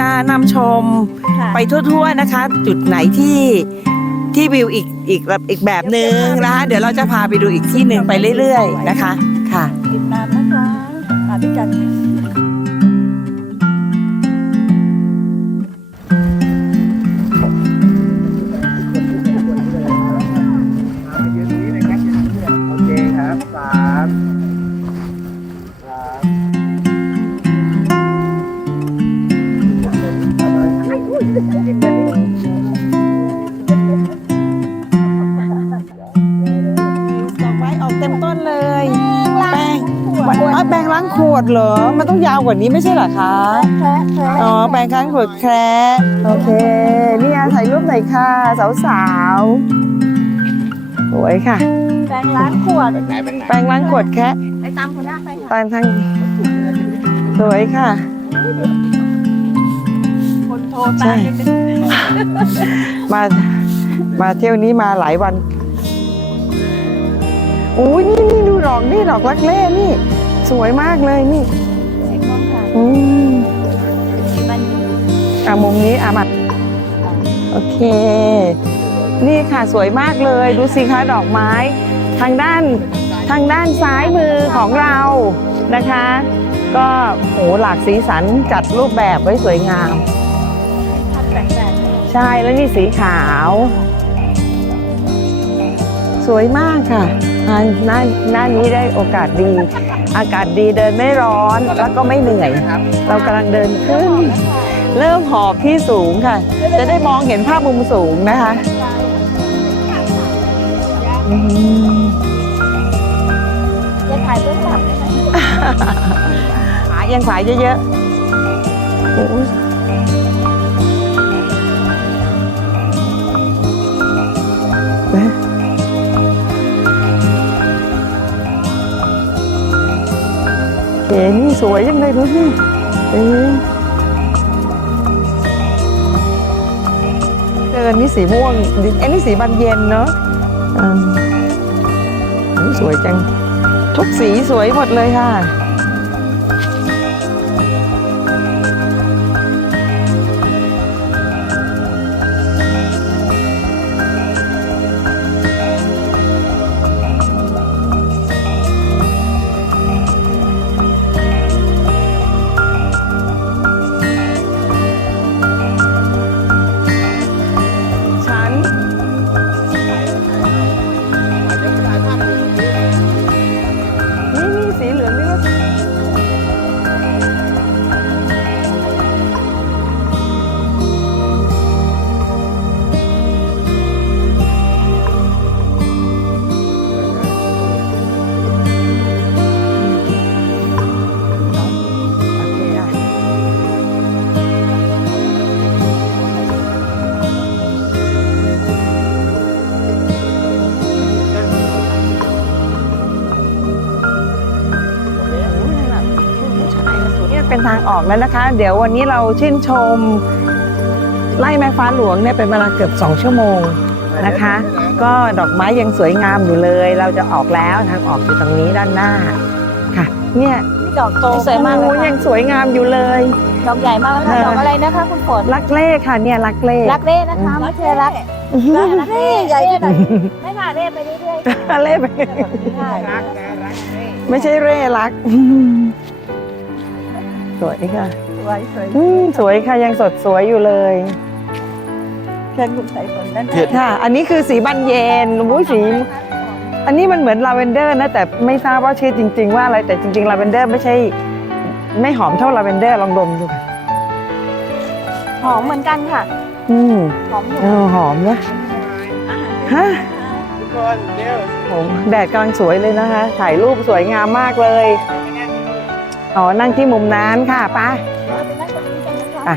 จะนำชมค่ะไปทั่วๆนะคะ จุดไหนที่ที่วิวอีกอีกแบบอีกแบบหนึ่งนะคะ เดี๋ยวเราจะพาไปดูอีกที่หนึ่งไปเรื่อยๆนะคะค่ะ ติดตามนะคะมาด้วยกันยืนนี้นะครับโอเคครับสาม ขวดเหรอ มันต้องยาวกว่านี้ไม่ใช่เหรอคะแคระแคระอ๋อ แปรงล้างขวดแคร์โอเค นี่อะถ่ายรูปหน่อยค่ะ สาวๆ สวยค่ะ แปรงล้างขวดไหนเป็นไหนแปรงล้างขวดแคะไปตามคนหน้าไปค่ะตามทางสวยค่ะ คนโทรตามนิดนึงมา มาเที่ยวนี้มาหลายวันอุ้ยนี่นี่ดูดอกนี่ดอกรักเล่นี่ สวยมากเลยนี่สีม่วงค่ะอืมสีบันดีอะมุมนี้อะมาโอเค นี่ค่ะสวยมากเลย ดูสิคะดอกไม้ ทางด้านทางด้านซ้ายมือของเรานะคะ ก็โหหลากสีสันจัดรูปแบบไว้สวยงามพันแปลกใช่แล้วนี่สีขาว สวยมากค่ะอ่า หน้าหน้านี้ได้โอกาสดี อากาศดีเดินไม่ร้อนแล้วก็ไม่เหนื่อย เรากำลังเดินขึ้น เริ่มหอบที่สูงค่ะ จะได้มองเห็นภาพมุมสูงนะคะอืมๆจะถ่ายเบื้องหลังได้ไหมขายังขวาเยอะๆ เอ๋นี่สวยยังเลยดูสิเออเดินนี่สีม่วงไอ้นี่สีบานเย็นเนาะอืมโอ้ยสวยจัง ทุกสีสวยหมดเลยค่ะ เป็นทางออกแล้วนะคะ เดี๋ยววันนี้เราชื่นชมไล่แม่ฟ้าหลวงเนี่ยเป็นเวลาเกือบ 2 ชั่วโมงนะคะ ก็ดอกไม้ยังสวยงามอยู่เลย เราจะออกแล้วทางออกอยู่ตรงนี้ด้านหน้าค่ะ เนี่ยนี่ดอกโตสวยมากเลโอ้ยยัค่ะงสวยงามอยู่เลยดอกใหญ่มากแล้วค่ะค่ะดอกอะไรนะคะคุณฝนรักเล่ค่ะเนี่ยรักเล่รักเล่นะคะไม่ใช่รักรักเล่ใหญ่ที่ไหนไม่ค่ะเล่ไปเรื่อยๆเล่ไปค่ะรักนะรักนี่ไม่ใช่เร่รัก สวยค่ะสวยสวยอืมสวยค่ะยังสดสวยอยู่เลยเชิญคุณสายฝนด้านค่ะ อันนี้คือสีบันเย็นอุ้ยสี อันนี้มันเหมือนลาเวนเดอร์นะแต่ไม่ทราบว่าชื่อจริง ๆ ว่าอะไรแต่จริงๆลาเวนเดอร์ไม่ใช่ ไม่หอมเท่าลาเวนเดอร์ลองดมดูค่ะหอมเหมือนกันค่ะ อืมหอมอยู่เออหอมนะอาหารฮะทุกคนเร็วโหแดดกำลังสวยเลยนะคะ ถ่ายรูปสวยงามมากเลย อ๋อนั่งที่มุมนั้นค่ะไป้าเราไปนั่งตรงนี้กันนะคะอะ